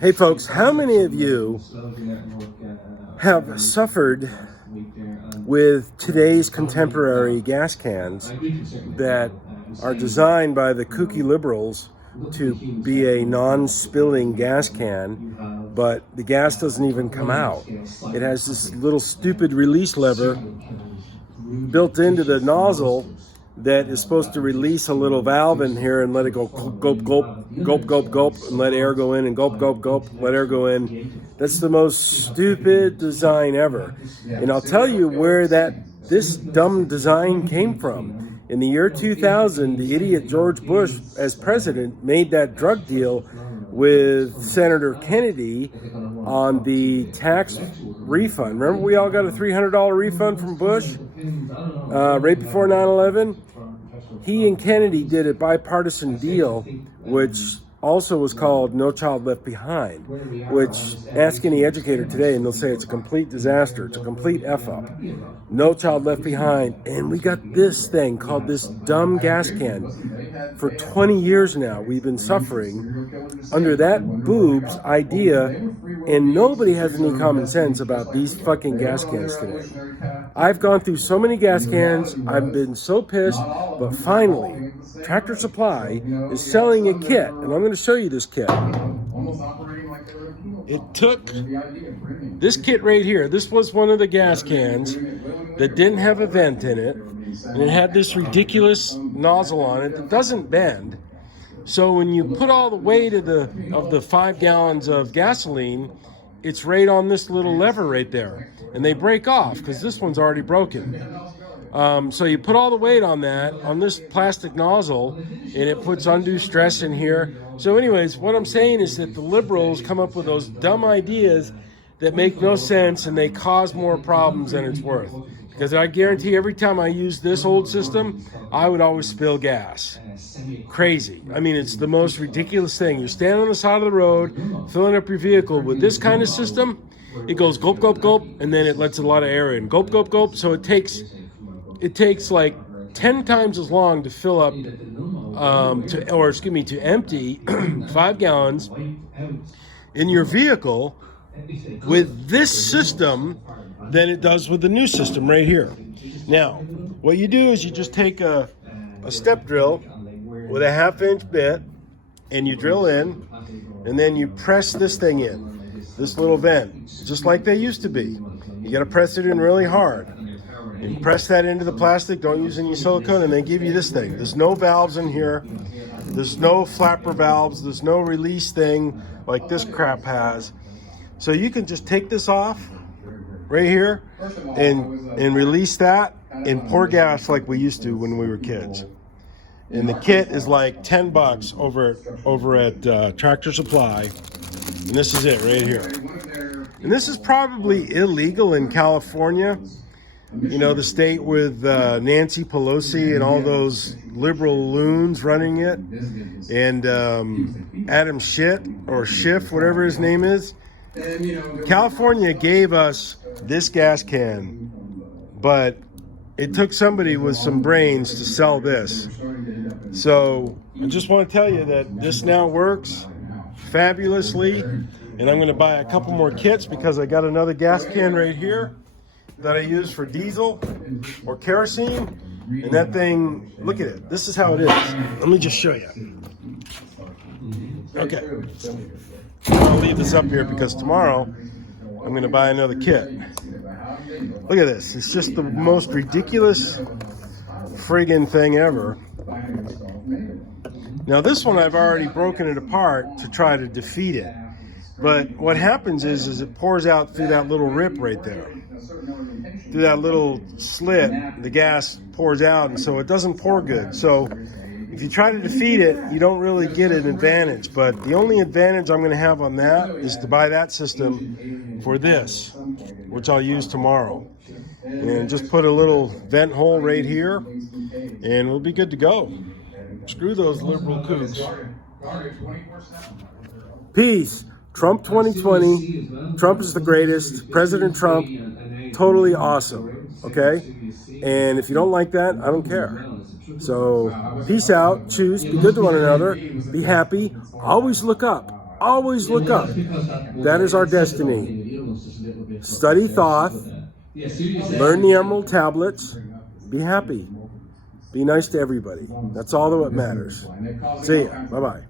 Hey folks, how many of you have suffered with today's contemporary gas cans that are designed by the kooky liberals to be a non-spilling gas can, but the gas doesn't even come out? It has this little stupid release lever built into the nozzle that is supposed to release a little valve in here and let it go gulp, gulp, gulp, gulp, gulp, and let air go in, and gulp, gulp, gulp, let air go in. That's the most stupid design ever. And I'll tell you where this dumb design came from. In the year 2000, the idiot George Bush, as president, made that drug deal with Senator Kennedy on the tax refund. Remember, we all got a $300 refund from Bush right before 9/11? He and Kennedy did a bipartisan deal, which also was called No Child Left Behind, which, ask any educator today and they'll say it's a complete disaster. It's a complete F-up. No Child Left Behind. And we got this thing called this dumb gas can. For 20 years now, we've been suffering under that boobs idea, and nobody has any common sense about these fucking gas cans today. I've gone through so many gas cans, I've been so pissed, but finally, Tractor Supply is selling a kit, and I'm going to show you this kit. It took this kit right here. This was one of the gas cans that didn't have a vent in it, and it had this ridiculous nozzle on it that doesn't bend. So when you put all the weight of the 5 gallons of gasoline, it's right on this little lever right there, and they break off because this one's already broken. So you put all the weight on this plastic nozzle, and it puts undue stress in here. So anyways, what I'm saying is that the liberals come up with those dumb ideas that make no sense, and they cause more problems than it's worth. Because I guarantee every time I use this old system, I would always spill gas. Crazy. I mean, it's the most ridiculous thing. You're standing on the side of the road, filling up your vehicle with this kind of system. It goes gulp, gulp, gulp, and then it lets a lot of air in. Gulp, gulp, gulp. So it takes like 10 times as long to fill up, to empty 5 gallons in your vehicle with this system than it does with the new system right here. Now, what you do is you just take a step drill with a 1/2-inch bit, and you drill in, and then you press this thing in, this little vent, just like they used to be. You got to press it in really hard. And press that into the plastic, don't use any silicone, and they give you this thing. There's no valves in here. There's no flapper valves. There's no release thing like this crap has. So you can just take this off right here and release that and pour gas like we used to when we were kids. And the kit is like $10 over at Tractor Supply. And this is it right here. And this is probably illegal in California. You know, the state with Nancy Pelosi and all those liberal loons running it, and Adam Schiff, whatever his name is. California gave us this gas can, but it took somebody with some brains to sell this. So I just want to tell you that this now works fabulously, and I'm going to buy a couple more kits because I got another gas can right here that I use for diesel or kerosene, and that thing, look at it. This is how it is. Let me just show you. Okay. I'll leave this up here because tomorrow I'm going to buy another kit. Look at this. It's just the most ridiculous friggin' thing ever. Now this one I've already broken it apart to try to defeat it. But what happens is it pours out through that little rip right there. Through that little slit, the gas pours out, and so it doesn't pour good. So if you try to defeat it, you don't really get an advantage. But the only advantage I'm going to have on that is to buy that system for this, which I'll use tomorrow. And just put a little vent hole right here, and we'll be good to go. Screw those liberal kooks. Peace. Trump 2020. Trump is the greatest. President Trump, totally awesome. Okay? And if you don't like that, I don't care. So peace out, choose, be good to one another, be happy, always look up, always look up. That is our destiny. Study Thoth, learn the Emerald Tablets, be happy, be nice to everybody. That's all that matters. See ya, bye-bye.